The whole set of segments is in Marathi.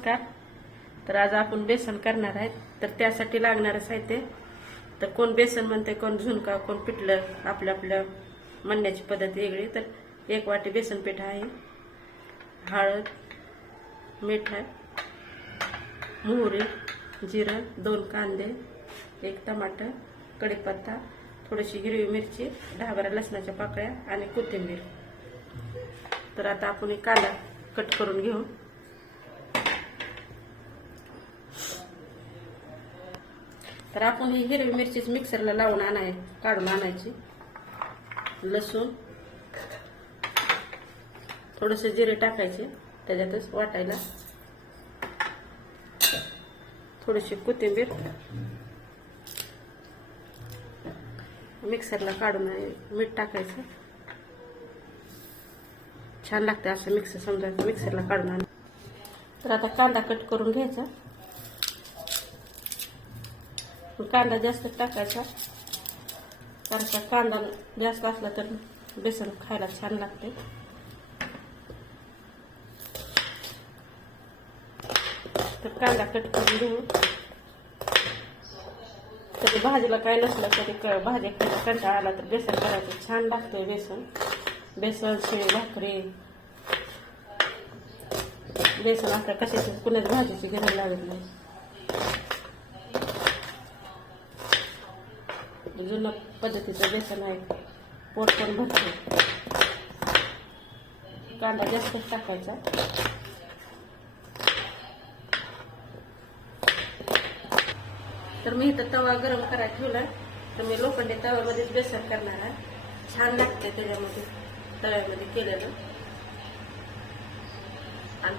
नमस्कार. तर आज आपण बेसन करणार आहेत. तर त्यासाठी लागणारं साहित्य तर कोण बेसन म्हणते कोण झुणका कोण पिठलं आपल्या आपल्या म्हणण्याची पद्धत वेगळी. तर एक वाटी बेसन पीठ आहे. हळद मीठ मोहरी जिरं दोन कांदे एक टमाटर कढीपत्ता थोडीशी हिरवी मिरची दहा बारा लसणाच्या पाकळ्या आणि कोथिंबीर. तर आता आपण एक कांदा कट करून घेऊ. तर आपण ही हिरवी मिरचीच मिक्सरला लावून आणाय काढून आणायची. लसूण. थोडंसं जिरे टाकायचे. त्याच्यातच वाटायला. थोडीशी कोथिंबीर. मिक्सरला काढून आहे, मीठ टाकायचं. छान लागते असं मिक्सर समजा मिक्सरला काढून आण तर आता कांदा कट करून घ्यायचा. कांदा जास्त टाकायचा. कारण का कांदा जास्त असला तर बेसन खायला छान लागते. तर कांदा कट करून घेऊ. तरी भाजीला काय नसलं तरी क- भाजी खायला कंटाळा आला तर बेसन करायचं. छान लागतंय बेसन. बेसन शिळे भाकरी. बेसन आता कशाची? कुणाच भाजीची गरज लागत नाही. जुनं पद्धतीचं बेसन आहे. पोट पण भरते. कांदा जास्त टाकायचा. तर मी इथं तवा गरम करायला ठेवला तर मी लोखंडे तव्यामध्ये बेसन करणार आहे. छान लागते त्याच्यामध्ये तव्यामध्ये केलेलं. आणि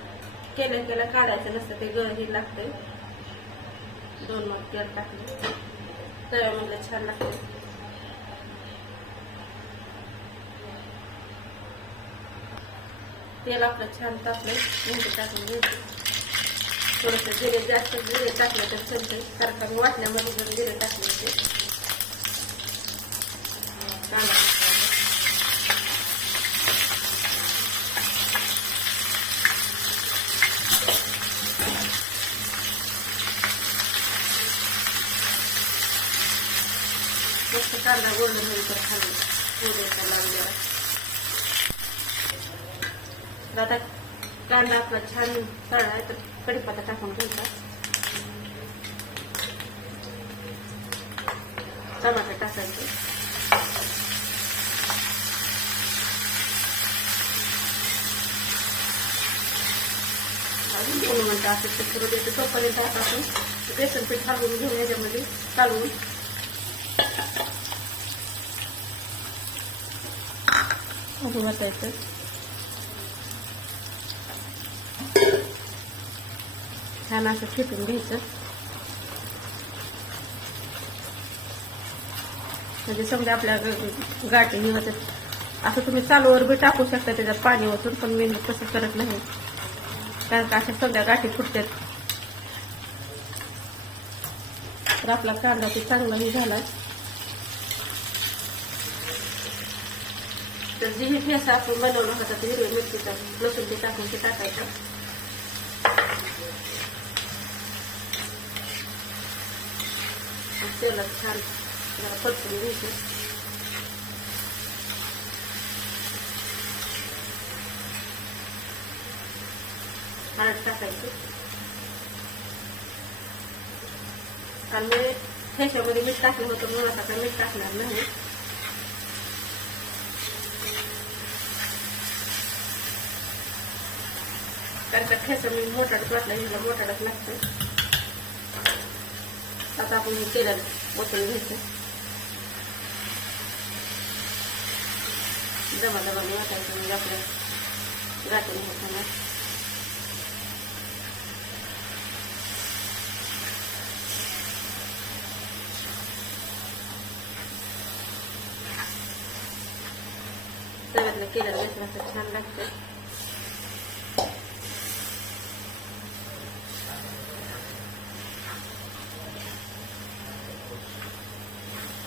केलं केलं काढायचं नसतं ते गळही लागते दोन मग तेल टाकले. तव्यामधलं छान लागते. तेल आपलं छान टाकलं मेहंदी टाकून घ्यायचं. थोडंसं जिरे जास्त जिरे टाकलं तर चलते कारण वाटण्यामध्ये जर जिरे टाकले होते. कांदा गोल्डन होईपर खाली. थोडासा लागलेला आता कांदा आपला छान तळा तर कढीपत्ता टाकून घ्यायचा टमाटर टाकायचं. अजून दोन मिनटं असं देते. तोपर्यंत आता आपण बेसन पीठ घालून घेऊन याच्यामध्ये काढून असं वाटायचं छान असं फिटून घ्यायचं. म्हणजे समजा आपल्या गाठी हे असं तुम्ही चालूवर बी टाकू शकता त्याच्यात पाणी वचून पण मी तसं करत नाही. कारण का अशा सगळ्या गाठी फुटतात. तर आपला कांदा ते चांगलाही झाला तर जे हे ठेसा आपण बनवला होता ते हिरव्या मिरचीचा लसूण ते टाकून ते टाकायचं तेलात छान जरा परतून घ्यायचं हळद टाकायची आणि मी ठेशामध्ये मीठ टाकलं होतं म्हणून आता काय मीठ टाकणार नाही कारण का ठेचा मी मोठाडच वाटला हिला मोठाडच लागतं आता आपण हे तेलात ओतून घ्यायचं. दबा दमाने वाटायचं म्हणजे आपल्या गाठून होताना तव्यातलं केलेलं असं छान लागतं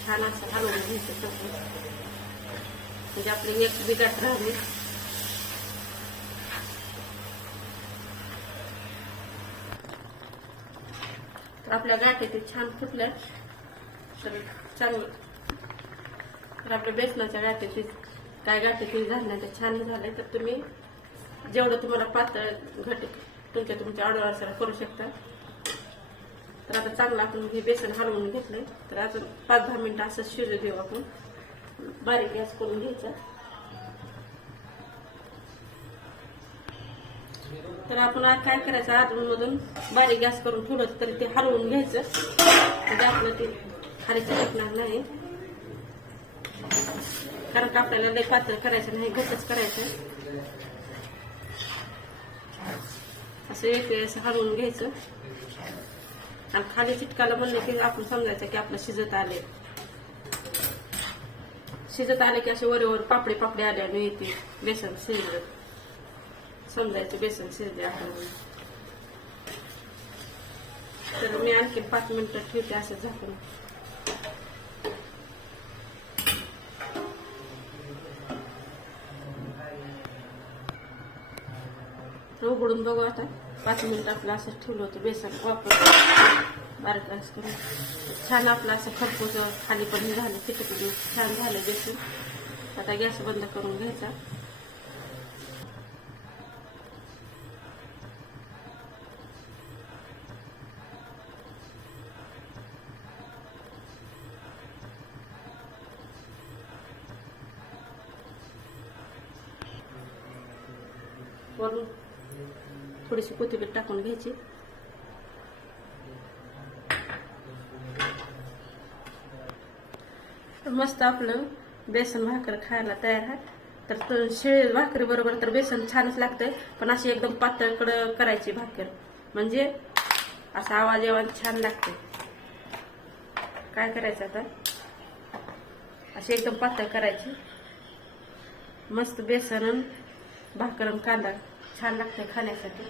छान असं हलवून घ्यायचं सगळं म्हणजे आपली एक बिघाट राहिली तर आपल्या गाठी ते छान फुटल्या तर चांगलं तर आपल्या बेसनाच्या गाठी काय गाठी ती झाल्या ते छान झाले तर तुम्ही जेवढं तुम्हाला पातळ घट तुमच्या तुमच्या ऑर्डर करू शकता. तर आता चांगलं आपण हे बेसन हलवून घेतलंय. तर अजून पाच दहा मिनिटं असं शिजू देऊ आपण. बारीक गॅस करून घ्यायचा. तर आपण काय करायचं? आतून मधून बारीक गॅस करून थोडं तरी ते हलवून घ्यायचं. म्हणजे आपलं ते खाली चिकटणार नाही. कारण का आपल्याला लय पातळ करायचं नाही घटच करायचं. असं एक वेळेस हलवून घ्यायचं. आणि खाली चिटकाला म्हणले की आपण समजायचं की आपलं शिजत आले. शिजत आले की असे वरवर पापडे पापडे पापडी आल्याने येते बेसन शिजलं. समजायचं बेसन शिजले आपण. तर मी आणखी पाच मिनिटं ठेवते असं झाकून. उघडून बघू आता. पाच मिनिटं आपलं असं ठेवलं होतं बेसन वापर. बारीक असं करून. छान आपलं असं खरपूस खाली पण झालं चिटकून छान झालं बेसन. आता गॅस बंद करून घ्यायचा. वरून थोडीशी कोथिंबीर टाकून घ्यायची. मस्त आपलं बेसन भाकर खायला तयार आहे. तर शिळे भाकरी बरोबर तर बेसन छानच लागतंय पण अशी एकदम पातळकडं करायची भाकर. म्हणजे असा आवाज येऊन छान लागते काय करायचं आता? अशी एकदम पातळ करायची. मस्त बेसन भाकर कांदा. छान लागते खाण्यासाठी.